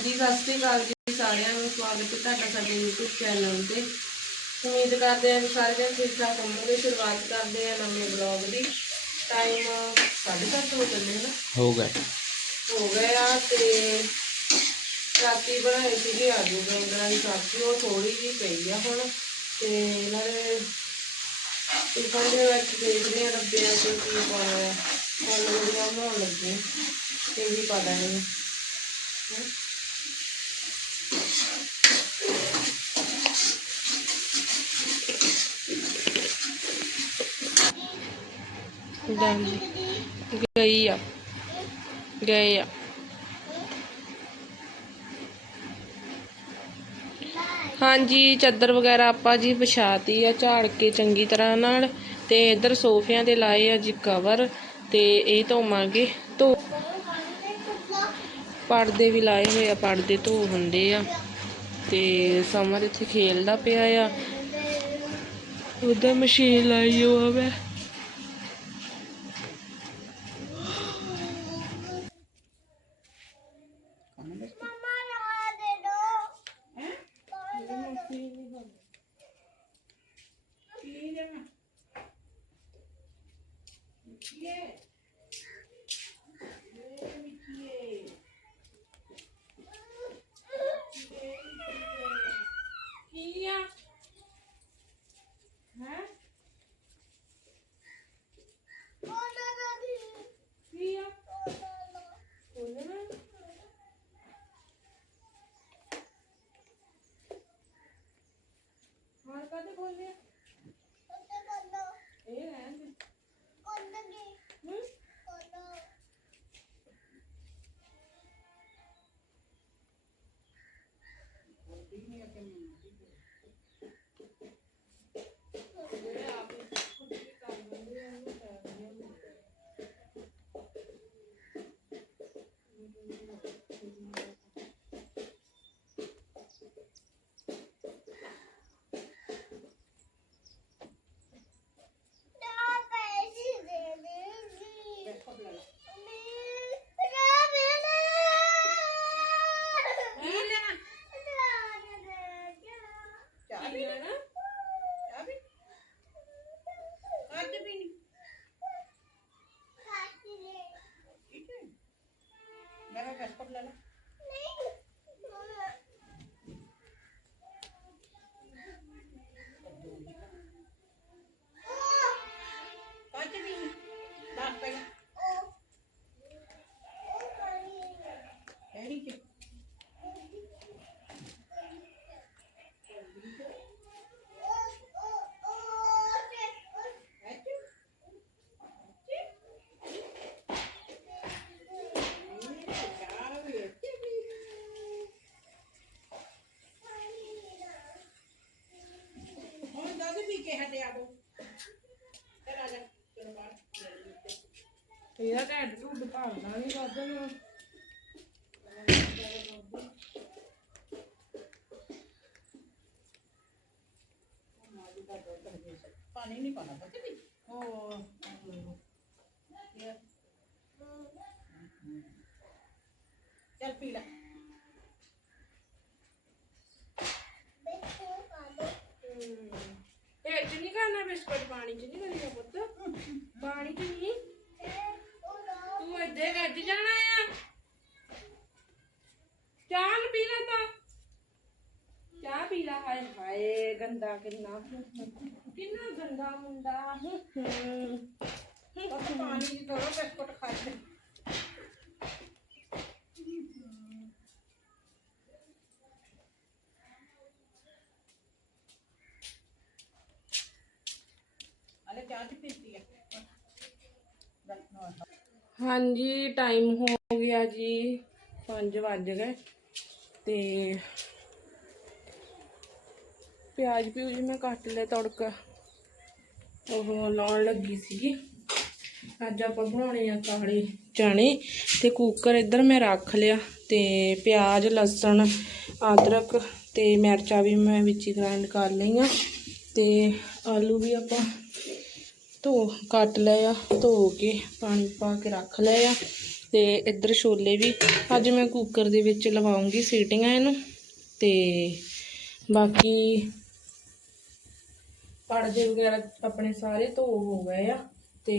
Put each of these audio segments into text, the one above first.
ਹਾਂਜੀ ਸਤਿ ਸ਼੍ਰੀ ਅਕਾਲ ਜੀ ਸਾਰਿਆਂ ਨੂੰ। ਸਵਾਗਤ ਹੈ ਤੁਹਾਡਾ ਸਾਡੇ YouTube ਚੈਨਲ ਤੇ। ਉਮੀਦ ਕਰਦੇ ਹਾਂ ਕਿ ਸਾਰੇ ਜਣ ਠੀਕ ਠਾਕ ਹੋਵੋਗੇ। ਸ਼ੁਰੂਆਤ ਕਰਦੇ ਹਾਂ ਨਵੇਂ ਬਲੌਗ ਦੀ। ਟਾਈਮ 7:30 ਹੋ ਚੱਲੇ ਨਾ ਹੋ ਗਏ ਹੋ ਗਿਆ ਤੇ ਰਾਤੀ ਬਣਾਈ ਸੀਗੀ ਆਲੂ ਬੈਂਗਣਾਂ ਦੀ ਸਬਜ਼ੀ। ਉਹ ਥੋੜੀ ਜਿਹੀ ਪਈ ਆ ਹੁਣ ਤੇ ਇਹਨਾਂ ਦੇ ਟਿਫਨ ਦੇ ਵਿੱਚ ਦੇਖਦੇ ਆ ਡੱਬਿਆਂ 'ਚ ਕੀ ਪਾਉਣਾ ਹੈ ਆਲੂ ਬੜੀਆਂ ਬਣਾਉਣ ਲੱਗੇ। ਤੇ ਵੀ ਪਾ ਲੈਣੀ ਗਈ ਆ, ਗਏ ਆ। ਹਾਂਜੀ, ਚੱਦਰ ਵਗੈਰਾ ਆਪਾਂ ਜੀ ਵਿਛਾਤੀ ਆ ਝਾੜ ਕੇ ਚੰਗੀ ਤਰ੍ਹਾਂ ਨਾਲ ਤੇ ਇੱਧਰ ਸੋਫਿਆਂ ਤੇ ਲਾਏ ਆ ਜੀ ਕਵਰ ਤੇ ਇਹ ਧੋਵਾਂਗੇ। ਧੋ ਪਰਦੇ ਵੀ ਲਾਏ ਹੋਏ ਆ, ਪਰਦੇ ਧੋ ਹੁੰਦੇ ਆ ਤੇ ਸਮਰ ਇੱਥੇ ਖੇਲਦਾ ਪਿਆ ਆ। ਉਧਰ ਮਸ਼ੀਨ ਲਾਈ ਹੋ ਮੈਂ second. ਪਾਣੀ ਨਹੀਂ ਪਾਣਾ ਬੱਚੇ ਵੀ ਉਹ ਚੱਲ ਪੀ ਲੈ ਇਹ ਚ ਨਹੀਂ ਕਰਨਾ ਬਿਸਕੁਟ ਪਾਣੀ ਚ ਨਹੀਂ ਕਰਨਾ ਪੁੱਤ ਪਾਣੀ ਚ ਨਹੀਂ ਤੂੰ ਇੱਦੇ ਗੱਜ ਜਾਣਾ ਆ ਚਾਹ ਨੀ ਪੀ ਲੈ ਤਾਂ ਚਾਹ ਪੀ ਲੈ ਹਾਏ ਹਾਏ ਗੰਦਾ ਕਿੰਨਾ ਕਿੰਨਾ ਗੰਦਾ ਮੁੰਡਾ ਹੂੰ ਬਸ ਪਾਣੀ ਦੀ ਥੋੜਾ ਬਿਸਕੁਟ ਖਾ ਲੈ ਅਲੇ ਚਾਹ ਦੀ ਪੀਤੀ ਹੈ ਹਾਂਜੀ ਟਾਈਮ ਹੋ ਗਿਆ ਜੀ 5 ਵੱਜ ਗਏ ਤੇ ਪਿਆਜ਼ ਪਿਊਜ਼ ਮੈਂ ਕੱਟ ਲਿਆ ਤੜਕਾ। ਉਹ ਲਾਉਣ ਲੱਗੀ ਸੀਗੀ। ਅੱਜ ਆਪਾਂ ਬਣਾਉਣੇ ਆ ਕਾਲੇ ਚਣੇ ਤੇ ਕੁੱਕਰ ਇੱਧਰ ਮੈਂ ਰੱਖ ਲਿਆ ਤੇ ਪਿਆਜ਼, ਲਸਣ, ਅਦਰਕ ਤੇ ਮਿਰਚਾਂ ਵੀ ਮੈਂ ਵਿੱਚ ਹੀ ਗ੍ਰਾਈਂਡ ਕਰ ਲਈਆਂ। ਤੇ ਆਲੂ ਵੀ ਆਪਾਂ ਧੋ ਕੱਟ ਲਏ ਆ, ਧੋ ਕੇ ਪਾਣੀ ਪਾ ਕੇ ਰੱਖ ਲਏ ਆ। ਤੇ ਇੱਧਰ ਛੋਲੇ ਵੀ ਅੱਜ ਮੈਂ ਕੁੱਕਰ ਦੇ ਵਿੱਚ ਲਵਾਉਂਗੀ ਸੀਟੀਆਂ ਇਹਨੂੰ। ਤੇ ਬਾਕੀ ਪਰਦੇ ਵਗੈਰਾ ਆਪਣੇ ਸਾਰੇ ਧੋ ਹੋ ਗਏ ਆ ਤੇ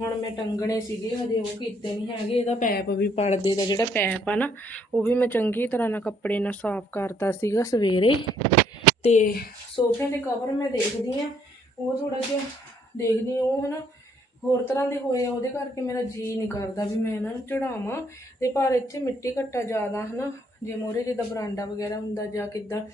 ਹੁਣ ਮੈਂ ਟੰਗਣੇ ਸੀਗੇ, ਹਜੇ ਉਹ ਕੀਤੇ ਨਹੀਂ ਹੈਗੇ, ਇਹਦਾ ਪੈਪ ਵੀ ਪਰਦੇ ਦਾ ਜਿਹੜਾ ਪੈਪ ਆ ਨਾ, ਉਹ ਵੀ ਮੈਂ ਚੰਗੀ ਤਰ੍ਹਾਂ ਨਾਲ ਕੱਪੜੇ ਨਾਲ ਸਾਫ਼ ਕਰਤਾ ਸੀਗਾ ਸਵੇਰੇ। ਤੇ ਸੋਫੇ ਦੇ ਕਵਰ ਮੈਂ ਦੇਖਦੀ ਆ, ਉਹ ਥੋੜਾ ਜਿਹਾ ਦੇਖਦੀ ਹਾਂ, ਉਹ ਹਨਾ ਹੋਰ ਤਰ੍ਹਾਂ ਦੇ ਹੋਏ ਆ, ਉਹਦੇ ਕਰਕੇ ਮੇਰਾ ਜੀ ਨਹੀਂ ਕਰਦਾ ਵੀ ਮੈਂ ਇਹਨਾਂ ਨੂੰ ਚੜਾਵਾਂ ਤੇ ਪਰ ਇੱਥੇ ਮਿੱਟੀ ਘੱਟਾ ਜ਼ਿਆਦਾ, ਹਨਾ? ਜੇ ਮੋਰੇ ਜਿੱਦਾਂ ਬਰਾਂਡਾ ਵਗੈਰਾ ਹੁੰਦਾ ਜਾਂ ਕਿੱਦਾਂ,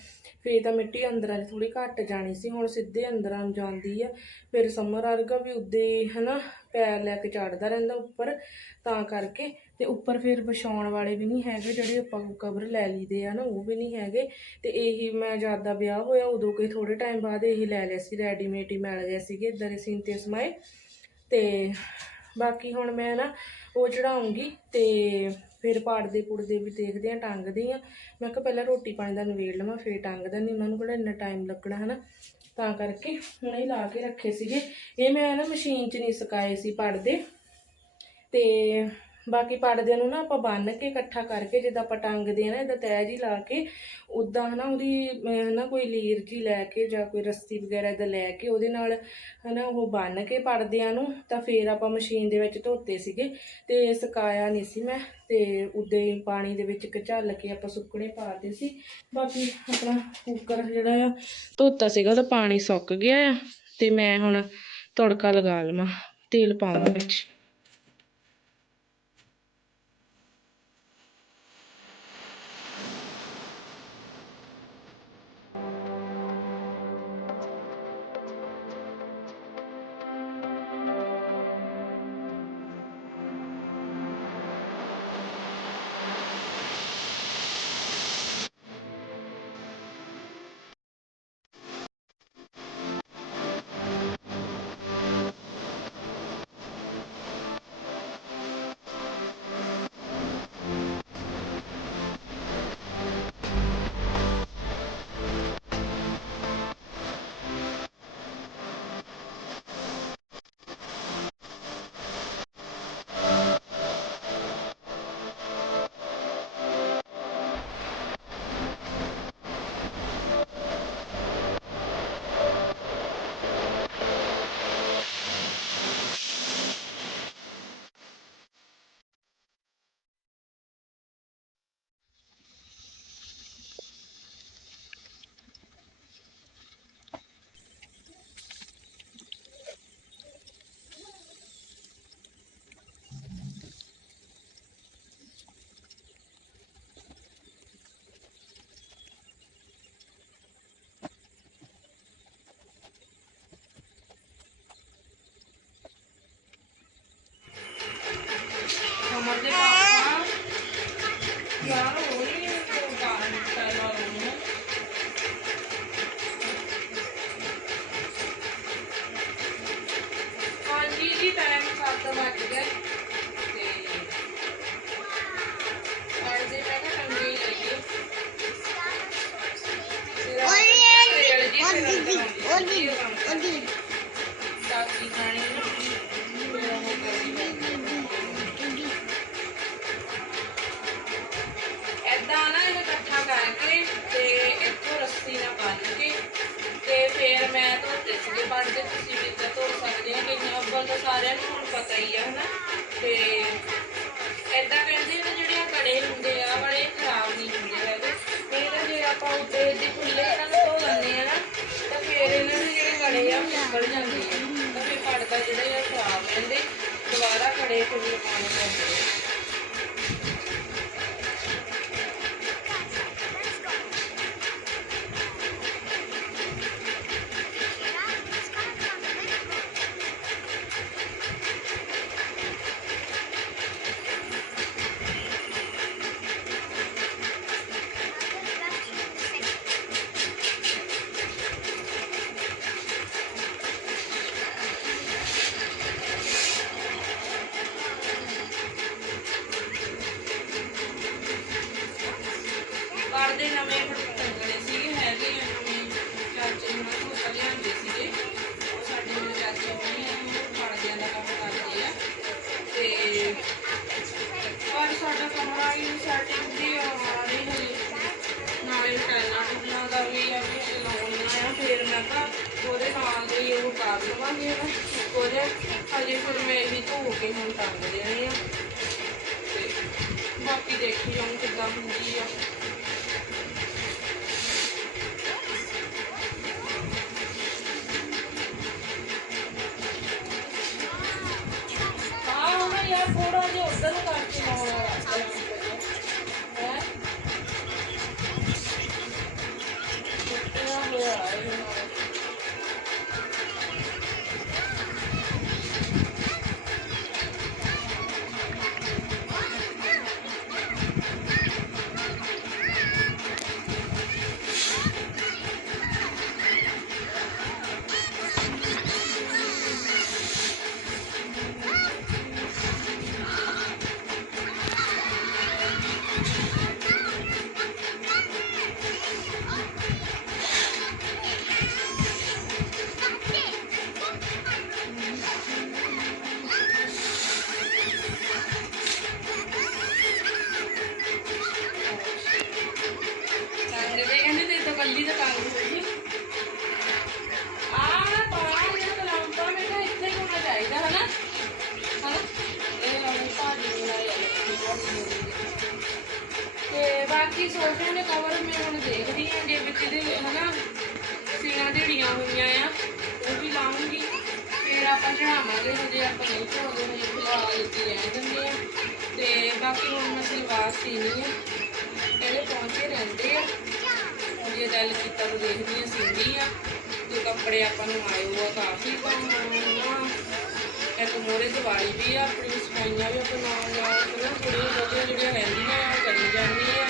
ਫੇਰ ਤਾਂ ਮਿੱਟੀ ਅੰਦਰਾਂ 'ਚ ਥੋੜੀ ਘੱਟ ਜਾਣੀ ਸੀ, ਹੁਣ ਸਿੱਧੇ ਅੰਦਰਾਂ ਨੂੰ ਜਾਂਦੀ ਆ। ਫਿਰ ਸਮਰ ਵਰਗਾ ਵੀ ਉੱਦੇ, ਹਨਾ, ਪੈਰ ਲੈ ਕੇ ਚੜਦਾ ਰਹਿੰਦਾ ਉੱਪਰ, ਤਾਂ ਕਰਕੇ। ਤੇ ਉੱਪਰ ਫਿਰ ਵਿਛਾਉਣ ਵਾਲੇ ਵੀ ਨਹੀਂ ਹੈਗੇ, ਜਿਹੜੇ ਆਪਾਂ ਕਵਰ ਲੈ ਲਈਦੇ ਆ ਨਾ, ਉਹ ਵੀ ਨਹੀਂ ਹੈਗੇ। ਤੇ ਇਹੀ ਮੈਂ ਜਦ ਦਾ ਵਿਆਹ ਹੋਇਆ, ਉਦੋਂ ਕੋਈ ਥੋੜੇ ਟਾਈਮ ਬਾਅਦ ਇਹ ਲੈ ਲਿਆ ਸੀ ਰੈਡੀਮੇਡ ਹੀ ਮਿਲ ਗਏ ਸੀਗੇ ਇਦਾਂ ਦੇ ਸਿੰਤੇ ਸਮਾਏ। ਤੇ ਬਾਕੀ ਹੁਣ ਮੈਂ ਨਾ ਉਹ ਚੜਾਉਂਗੀ ਤੇ ਫਿਰ ਪਾੜਦੇ ਪੁੜਦੇ ਵੀ ਦੇਖਦੇ ਆ ਟੰਗਦੇ ਆ ਮੈਂ ਕਿਹਾ ਪਹਿਲਾਂ ਰੋਟੀ ਪਾਣੀ ਦਾ ਨਵੇੜ ਲਵਾਂ, ਫਿਰ ਟੰਗ ਦਿੰਦੀ ਉਹਨਾਂ ਨੂੰ ਕਿਹੜਾ ਇੰਨਾ ਟਾਈਮ ਲੱਗਣਾ ਹਨਾ। ਤਾਂ ਕਰਕੇ ਹੁਣੇ ਹੀ ਲਾ ਕੇ ਰੱਖੇ ਸੀਗੇ। ਇਹ ਮੈਂ ਨਾ ਮਸ਼ੀਨ 'ਚ ਨਹੀਂ ਸੁਕਾਏ ਸੀ ਪੜਦੇ। ਤੇ ਬਾਕੀ ਪੜਦਿਆਂ ਨੂੰ ਨਾ ਆਪਾਂ ਬੰਨ ਕੇ ਇਕੱਠਾ ਕਰਕੇ ਜਿੱਦਾਂ ਆਪਾਂ ਟੰਗਦੇ ਆ ਨਾ ਇਹਦਾ ਤੈਅ ਜੀ ਲਾ ਕੇ ਉਦਾਂ ਹਨਾ ਉਹਦੀ ਮੈਂ ਹਨਾ ਕੋਈ ਲੀਰ ਜੀ ਲੈ ਕੇ ਜਾਂ ਕੋਈ ਰੱਸੀ ਵਗੈਰਾ ਦਾ ਲੈ ਕੇ ਉਹਦੇ ਨਾਲ ਹਨਾ ਉਹ ਬੰਨ ਕੇ ਪੜਦਿਆਂ ਨੂੰ ਤਾਂ ਫੇਰ ਆਪਾਂ ਮਸ਼ੀਨ ਦੇ ਵਿੱਚ ਧੋਤੇ ਸੀਗੇ ਤੇ ਸੁਕਾਇਆ ਨਹੀਂ ਸੀ ਮੈਂ ਤੇ ਉਦੇ ਹੀ ਪਾਣੀ ਦੇ ਵਿੱਚ ਕਚਲ ਕੇ ਆਪਾਂ ਸੁੱਕਣੇ ਪਾਤੇ ਸੀ। ਬਾਕੀ ਆਪਣਾ ਕੁੱਕਰ ਜਿਹੜਾ ਆ ਧੋਤਾ ਸੀਗਾ ਉਹਦਾ ਪਾਣੀ ਸੁੱਕ ਗਿਆ ਆ ਤੇ ਮੈਂ ਹੁਣ ਤੜਕਾ ਲਗਾ ਲਵਾਂ, ਤੇਲ ਪਾਉਂ ਵਿੱਚ। ਤਰ੍ਹਾਂ ਜੀ ਟਾਈਮ 7 ਵੱਜ ਗਿਆ ਧੋਤੇ ਸੀਗੇ ਤੁਸੀਂ ਵੀ ਇੱਦਾਂ ਧੋ ਸਕਦੇ ਹੋ ਕਿ ਅੱਬਲ ਤਾਂ ਸਾਰਿਆਂ ਨੂੰ ਹੁਣ ਪਤਾ ਹੀ ਆ, ਹਨਾ? ਤੇ ਏਦਾਂ ਕਹਿੰਦੇ ਨੇ ਜਿਹੜੇ ਆਹ ਕੜੇ ਹੁੰਦੇ ਆ ਵਾਲੇ ਇਹ ਖਰਾਬ ਨਹੀਂ ਹੁੰਦੇ ਹੈਗੇ। ਇਹ ਤਾਂ ਜੇ ਆਪਾਂ ਉੱਤੇ ਦੇ ਖੁੱਲੇ ਇਹਨਾਂ ਨੂੰ ਧੋ ਲੈਂਦੇ ਆ ਨਾ, ਤਾਂ ਫਿਰ ਇਹਨਾਂ ਦੇ ਜਿਹੜੇ ਕੜੇ ਆ ਉਹ ਨਿਕਲ ਜਾਂਦੇ ਆ। ਤਾਂ ਫਿਰ ਪੜਦਾ ਜਿਹੜਾ ਆ ਖਰਾਬ ਰਹਿੰਦੇ, ਦੁਬਾਰਾ ਕੜੇ ਫਿਰ ਲਗਾਉਣੇ ਪੈਂਦੇ ਆ। ਫਿਰ ਮੈਂ ਕਿਹਾ ਉਹਦੇ ਨਾਲ ਦੇ ਹੀ ਉਹ ਕਰ ਲਵਾਂਗੇ ਨਾ। ਉਹਦੇ ਹਜੇ ਫਿਰ ਮੈਂ ਇਹ ਧੋ ਕੇ ਹੁਣ ਟੰਗ ਦੇਣੇ ਆ ਤੇ ਬਾਕੀ ਦੇਖੀ ਜਾਊਂ ਕਿੱਦਾਂ ਹੁੰਦੀ ਆ। ਹਾਂ ਹੁਣ ਯਾਰ ਥੋੜਾ ਜਿਹਾ ਬਾਕੀ ਸੋਫੇ ਦੇ ਕਵਰ ਮੈਂ ਹੁਣ ਦੇਖਦੀ ਹਾਂ ਜੇ ਵਿੱਚ ਇਹਦੇ ਹਨਾ ਸੀਣਾ ਢੇੜੀਆਂ ਹੋਈਆਂ ਆ, ਉਹ ਵੀ ਲਾਉਂਗੀ ਫਿਰ ਆਪਾਂ ਚੜਾਵਾਂਗੇ ਹਜੇ ਆਪਾਂ ਨਹੀਂ ਚੜਾਉਂਦੇ ਹਜੇ ਫਿਲਹਾਲ ਇੱਥੇ ਰਹਿ ਦਿੰਦੇ ਆ। ਤੇ ਬਾਕੀ ਹੁਣ ਮੈਂ ਸਲਵਾਰ ਸੀਨੀ ਆ। ਇਹਦੇ ਪਹੁੰਚੇ ਰਹਿੰਦੇ ਆ। ਜੇ ਦਿਲ ਕੀਤਾ ਤਾਂ ਦੇਖਦੀ ਆ ਸਿੰਦੀ ਆ। ਤੇ ਕੱਪੜੇ ਆਪਾਂ ਨੂੰ ਆਏ ਹੋਆ ਕਾਫੀ ਪਾਉਣਾ ਇੱਕ ਮੋਰੇ ਦੀਵਾਲੀ ਵੀ ਆ, ਆਪਣੀ ਸਫਾਈਆਂ ਵੀ ਆਪਾਂ ਨਾਲ ਨਾਲ ਨਾ ਜਿਹੜੀਆਂ ਰਹਿੰਦੀਆਂ ਆ, ਉਹ ਕਰੀ ਜਾਂਦੀ ਆ।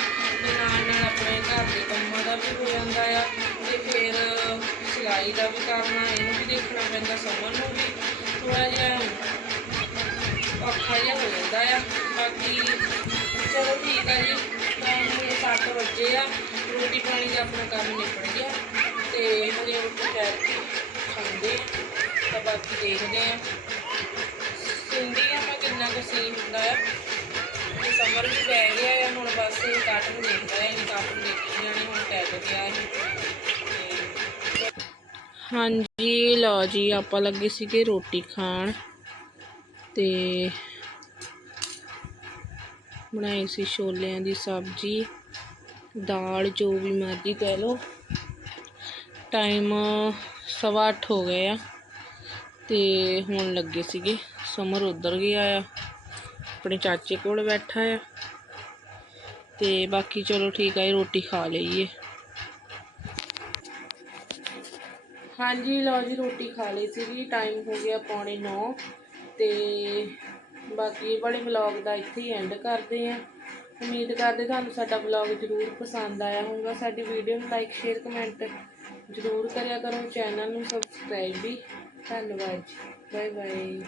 ਤੇ ਨਾਲ ਨਾਲ ਆਪਣੇ ਘਰ ਦੇ ਕੰਮਾਂ ਦਾ ਵੀ ਹੋ ਜਾਂਦਾ ਆ ਤੇ ਫਿਰ ਸਿਲਾਈ ਦਾ ਵੀ ਕਰਨਾ, ਇਹਨੂੰ ਵੀ ਦੇਖਣਾ ਪੈਂਦਾ ਸਮਰ ਨੂੰ ਵੀ ਥੋੜਾ ਜਿਹਾ ਔਖਾ ਜਿਹਾ ਹੋ ਜਾਂਦਾ ਆ। ਬਾਕੀ ਚਲੋ ਠੀਕ ਆ ਜੀ, ਤਾਂ ਹੁਣ 7 ਵਜੇ ਆ, ਰੋਟੀ ਪਾਣੀ ਦਾ ਆਪਣਾ ਕੰਮ ਨਿਬੜ ਗਿਆ ਤੇ ਹਜੇ ਰੋਟੀ ਠਹਿਰ ਖਾਂਦੇ ਤਾਂ ਬਾਕੀ ਦੇਖਦੇ ਆ। ਸਿੰਦੀ ਆ ਮੈਂ ਕਿੰਨਾ ਕੁ ਸੀ ਹੁੰਦਾ ਆ। ਤੇ ਵੀ ਪੈ ਗਿਆ ਆ, ਹੁਣ ਬਸ ਇਹ ਕਾਟਨ ਦੇਖਦਾ ਹੈ ਇਹ ਕਾਟਨ ਦੇਖੀ ਜਾਣੀ, ਹੁਣ ਟੈਗ ਗਿਆ ਇਹ ਹਾਂਜੀ, ਲਓ ਜੀ, ਆਪਾਂ ਲੱਗੇ ਸੀਗੇ ਰੋਟੀ ਖਾਣ ਤੇ ਬਣਾਈ ਸੀ ਛੋਲਿਆਂ ਦੀ ਸਬਜ਼ੀ, ਦਾਲ ਜੋ ਵੀ ਮਰਜ਼ੀ ਕਹਿ ਲਓ। ਟਾਈਮ ਸਵਾ ਅੱਠ ਹੋ ਗਏ ਆ ਤੇ ਹੁਣ ਲੱਗੇ ਸੀਗੇ, ਸਮਰ ਉਧਰ ਗਿਆ ਆ। ਆਪਣੇ ਚਾਚੇ ਕੋਲ ਬੈਠਾ ਆ। ਤੇ ਬਾਕੀ ਚਲੋ ਠੀਕ ਆ, ਇਹ ਰੋਟੀ ਖਾ ਲਈਏ। ਹਾਂਜੀ, ਲਓ ਜੀ, ਰੋਟੀ ਖਾ ਲਈ ਸੀਗੀ। ਟਾਈਮ ਹੋ ਗਿਆ ਪੌਣੇ 9 ਤੇ ਬਾਕੀ ਵਾਲੇ ਵਲੌਗ ਦਾ ਇੱਥੇ ਹੀ ਐਂਡ ਕਰਦੇ ਆ। ਉਮੀਦ ਕਰਦੇ ਤੁਹਾਨੂੰ ਸਾਡਾ ਵਲੌਗ ਜ਼ਰੂਰ ਪਸੰਦ ਆਇਆ ਹੋਊਗਾ। ਸਾਡੀ ਵੀਡੀਓ ਨੂੰ ਲਾਈਕ ਸ਼ੇਅਰ ਕਮੈਂਟ ਜ਼ਰੂਰ ਕਰਿਆ ਕਰੋ। ਚੈਨਲ ਨੂੰ ਸਬਸਕ੍ਰਾਈਬ ਵੀ। ਧੰਨਵਾਦ ਜੀ। Bye bye